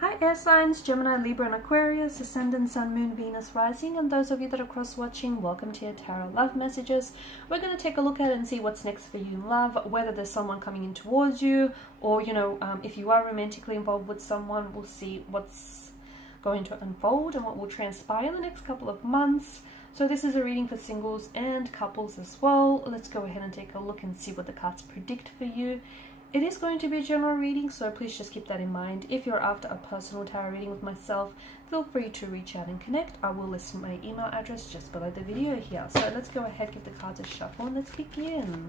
Hi air signs, Gemini, Libra and Aquarius, Ascendant, Sun, Moon, Venus, Rising, and those of you that are cross-watching, welcome to your Tarot Love Messages. We're going to take a look at it and see what's next for you in love, whether there's someone coming in towards you, or, if you are romantically involved with someone, we'll see what's going to unfold and what will transpire in the next couple of months. So this is a reading for singles and couples as well. Let's go ahead and take a look and see what the cards predict for you. It is going to be a general reading, so please just keep that in mind. If you're after a personal tarot reading with myself, feel free to reach out and connect. I will list my email address just below the video here. So let's go ahead, give the cards a shuffle, and let's begin.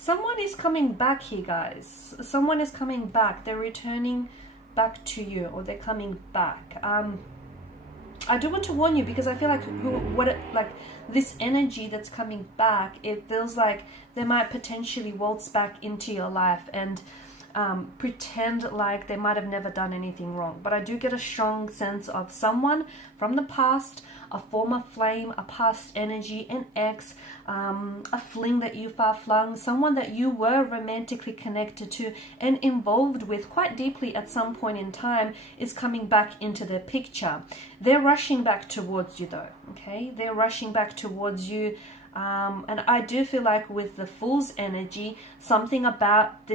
Someone is coming back here, guys. Someone is coming back. They're returning back to you, or they're coming back. I do want to warn you, because I feel like this energy that's coming back, it feels like they might potentially waltz back into your life and pretend like they might have never done anything wrong. But I do get a strong sense of someone from the past, a former flame, a past energy, an ex, a fling that you far-flung, someone that you were romantically connected to and involved with quite deeply at some point in time is coming back into the picture. They're rushing back towards you though, okay? They're rushing back towards you. And I do feel like with the Fool's energy, something about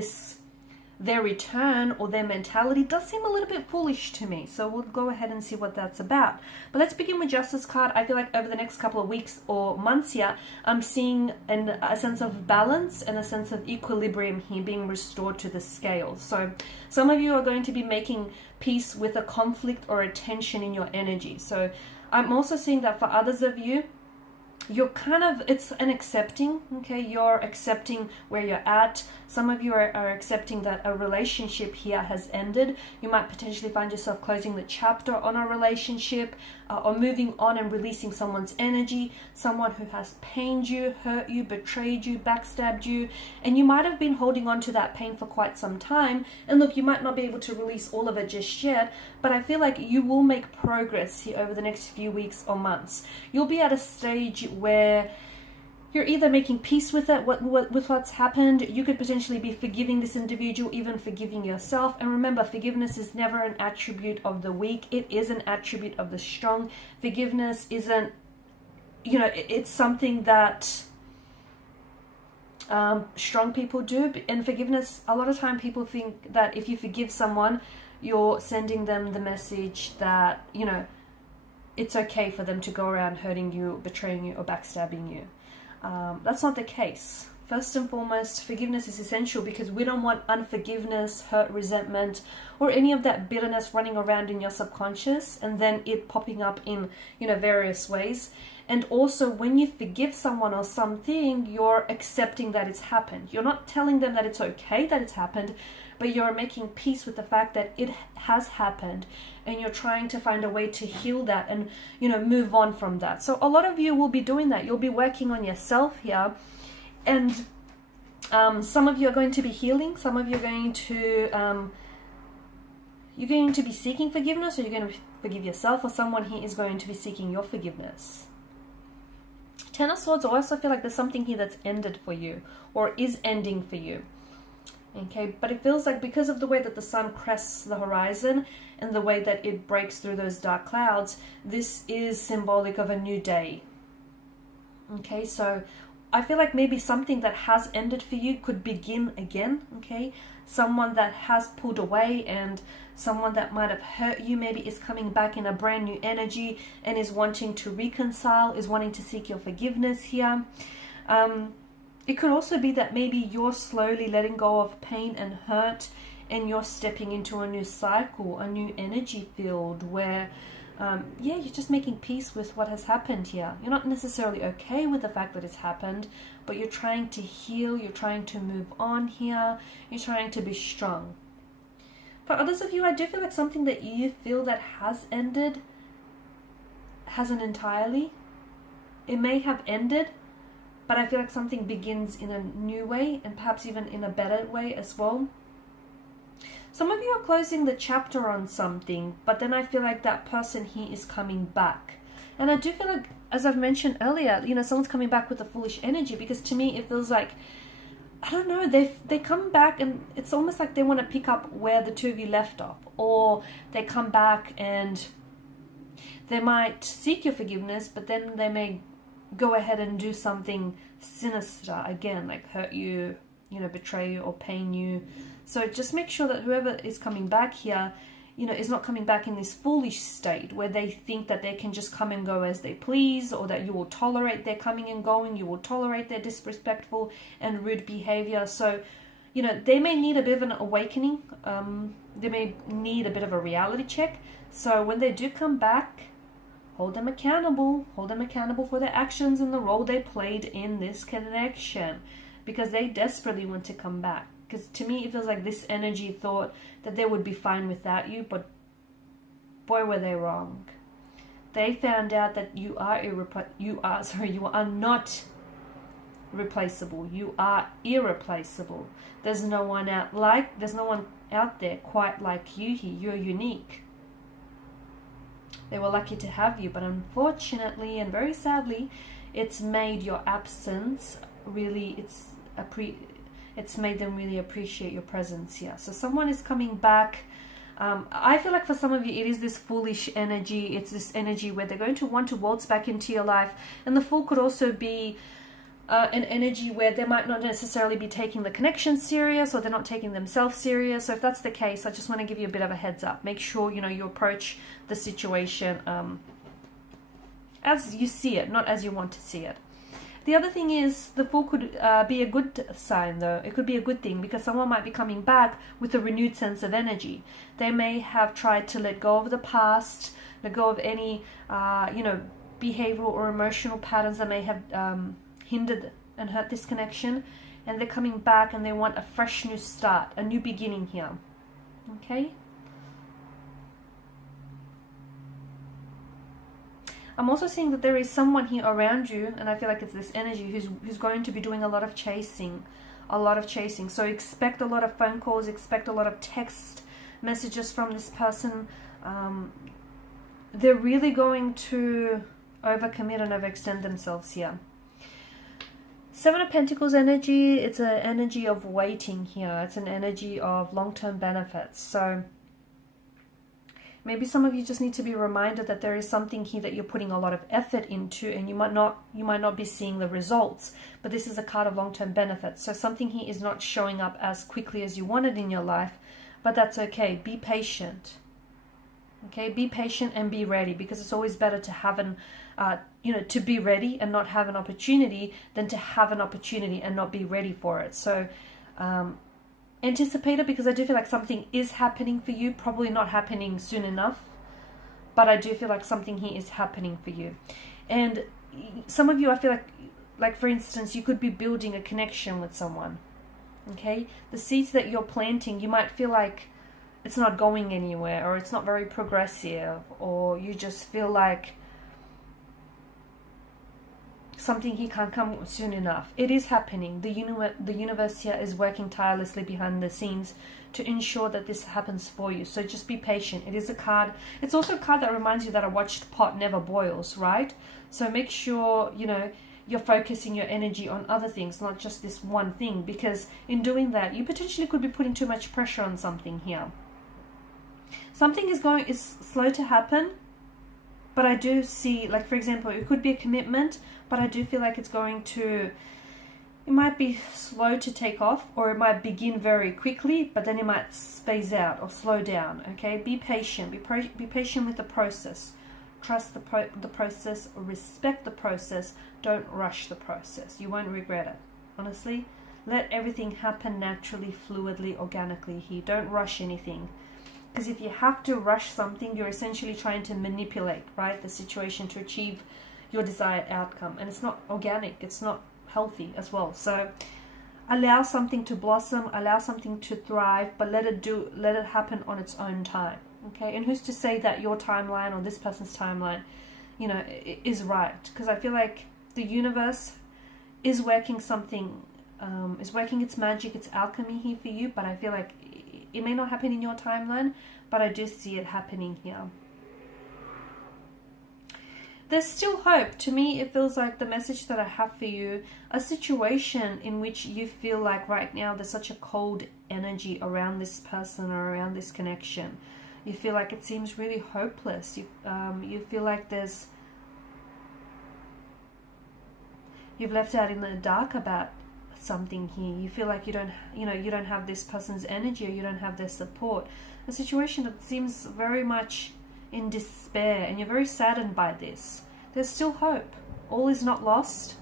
their return or their mentality does seem a little bit foolish to me. So we'll go ahead and see what that's about. But let's begin with Justice card. I feel like over the next couple of weeks or months here, I'm seeing a sense of balance and a sense of equilibrium here being restored to the scale. So some of you are going to be making peace with a conflict or a tension in your energy. So I'm also seeing that for others of you, you're it's an accepting, okay? You're accepting where you're at. Some of you are accepting that a relationship here has ended. You might potentially find yourself closing the chapter on a relationship, or moving on and releasing someone's energy, someone who has pained you, hurt you, betrayed you, backstabbed you, and you might have been holding on to that pain for quite some time. And look, you might not be able to release all of it just yet, but I feel like you will make progress here over the next few weeks or months. You'll be at a stage where you're either making peace with it, with what's happened. You could potentially be forgiving this individual, even forgiving yourself. And remember, forgiveness is never an attribute of the weak. It is an attribute of the strong. Forgiveness isn't, it's something that strong people do. And forgiveness, a lot of time people think that if you forgive someone, you're sending them the message that, it's okay for them to go around hurting you, betraying you, or backstabbing you. That's not the case. First and foremost, forgiveness is essential because we don't want unforgiveness, hurt, resentment, or any of that bitterness running around in your subconscious and then it popping up in, various ways. And also, when you forgive someone or something, you're accepting that it's happened. You're not telling them that it's okay that it's happened, but you're making peace with the fact that it has happened, and you're trying to find a way to heal that and, move on from that. So a lot of you will be doing that. You'll be working on yourself here, and some of you are going to be healing. Some of you are going to you're going to be seeking forgiveness, or you're going to forgive yourself, or someone here is going to be seeking your forgiveness. Ten of Swords, I also feel like there's something here that's ended for you or is ending for you. Okay, but it feels like because of the way that the sun crests the horizon and the way that it breaks through those dark clouds, this is symbolic of a new day. Okay, so I feel like maybe something that has ended for you could begin again, okay? Someone that has pulled away and someone that might have hurt you maybe is coming back in a brand new energy and is wanting to reconcile, is wanting to seek your forgiveness here. It could also be that maybe you're slowly letting go of pain and hurt and you're stepping into a new cycle, a new energy field where, you're just making peace with what has happened here. You're not necessarily okay with the fact that it's happened, but you're trying to heal, you're trying to move on here, you're trying to be strong. For others of you, I do feel like something that you feel that has ended hasn't entirely. It may have ended, but I feel like something begins in a new way and perhaps even in a better way as well. Some of you are closing the chapter on something, but then I feel like that person here is coming back. And I do feel like, as I've mentioned earlier, you know, someone's coming back with a foolish energy, because to me it feels like, I don't know, they come back and it's almost like they want to pick up where the two of you left off, or they come back and they might seek your forgiveness, but then they may go ahead and do something sinister again, like hurt you, you know, betray you or pain you. So just make sure that whoever is coming back here, you know, is not coming back in this foolish state where they think that they can just come and go as they please, or that you will tolerate their coming and going, you will tolerate their disrespectful and rude behavior. So, you know, they may need a bit of an awakening. They may need a bit of a reality check. So when they do come back, hold them accountable. Hold them accountable for their actions and the role they played in this connection, because they desperately want to come back. Because to me, it feels like this energy thought that they would be fine without you, but boy, were they wrong. They found out that you are not replaceable. You are irreplaceable. There's no one out there quite like you here. You're unique. They were lucky to have you, but unfortunately and very sadly, it's made your absence really, it's made them really appreciate your presence here. So someone is coming back. I feel like for some of you, it is this foolish energy. It's this energy where they're going to want to waltz back into your life. And the Fool could also be an energy where they might not necessarily be taking the connection serious, or they're not taking themselves serious. So if that's the case, I just want to give you a bit of a heads up. Make sure, you know, you approach the situation as you see it, not as you want to see it. The other thing is, the Fool could be a good sign, though. It could be a good thing, because someone might be coming back with a renewed sense of energy. They may have tried to let go of the past, let go of any, you know, behavioral or emotional patterns that may have hindered and hurt this connection. And they're coming back and they want a fresh new start, a new beginning here. Okay? I'm also seeing that there is someone here around you, and I feel like it's this energy who's going to be doing a lot of chasing. So expect a lot of phone calls, expect a lot of text messages from this person. They're really going to overcommit and overextend themselves here. Seven of Pentacles energy, it's an energy of waiting here. It's an energy of long-term benefits. So maybe some of you just need to be reminded that there is something here that you're putting a lot of effort into, and you might not be seeing the results, but this is a card of long-term benefits. So something here is not showing up as quickly as you wanted in your life, but that's okay. Be patient. Okay, be patient and be ready, because it's always better to have to be ready and not have an opportunity than to have an opportunity and not be ready for it. So anticipate it, because I do feel like something is happening for you, probably not happening soon enough, but I do feel like something here is happening for you. And some of you, I feel like for instance, you could be building a connection with someone. Okay, the seeds that you're planting, you might feel like it's not going anywhere, or it's not very progressive, or you just feel like something here can't come soon enough. It is happening. The universe here is working tirelessly behind the scenes to ensure that this happens for you. So just be patient. It is a card. It's also a card that reminds you that a watched pot never boils, right? So make sure, you know, you're focusing your energy on other things, not just this one thing, because in doing that, you potentially could be putting too much pressure on something here. Something is slow to happen, but I do see, like for example, it could be a commitment, but I do feel like it might be slow to take off, or it might begin very quickly, but then it might space out or slow down. Okay, be patient. Be patient with the process. Trust the process, respect the process. Don't rush the process. You won't regret it. Honestly, let everything happen naturally, fluidly, organically here. Don't rush anything. Because if you have to rush something, you're essentially trying to manipulate, right, the situation to achieve your desired outcome. And it's not organic. It's not healthy as well. So allow something to blossom, allow something to thrive, but let it happen on its own time. Okay? And who's to say that your timeline or this person's timeline, you know, is right? Because I feel like the universe is working something, is working its magic, its alchemy here for you, but I feel like it may not happen in your timeline, but I do see it happening here. There's still hope. To me, it feels like the message that I have for you, a situation in which you feel like right now there's such a cold energy around this person or around this connection. You feel like it seems really hopeless. You feel like you've left out in the dark about something here. You feel like you don't have this person's energy, or you don't have their support. A situation that seems very much in despair, and you're very saddened by this. There's still hope. All is not lost.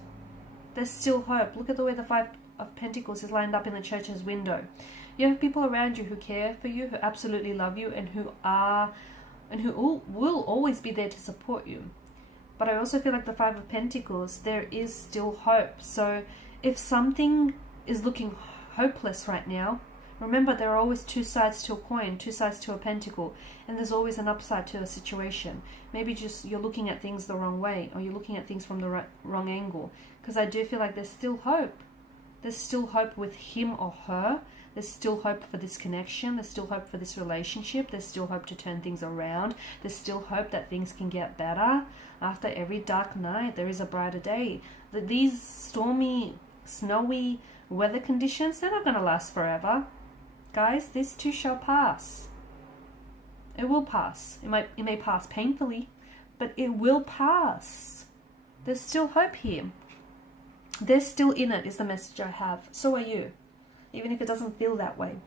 There's still hope. Look at the way the Five of Pentacles is lined up in the Church's window. You have people around you who care for you, who absolutely love you, and who will always be there to support you. But I also feel like the Five of Pentacles, there is still hope. So if something is looking hopeless right now, remember, there are always two sides to a coin, two sides to a pentacle, and there's always an upside to a situation. Maybe just you're looking at things the wrong way, or you're looking at things from the wrong angle. Because I do feel like there's still hope. There's still hope with him or her. There's still hope for this connection. There's still hope for this relationship. There's still hope to turn things around. There's still hope that things can get better. After every dark night, there is a brighter day. These stormy, snowy weather conditions, they're not going to last forever. Guys, this too shall pass. It will pass. It may pass painfully, but it will pass. There's still hope here. They're still in it, is the message I have. So are you, even if it doesn't feel that way.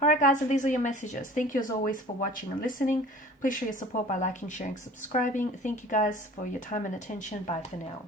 Alright guys, and these are your messages. Thank you as always for watching and listening. Please show your support by liking, sharing, subscribing. Thank you guys for your time and attention. Bye for now.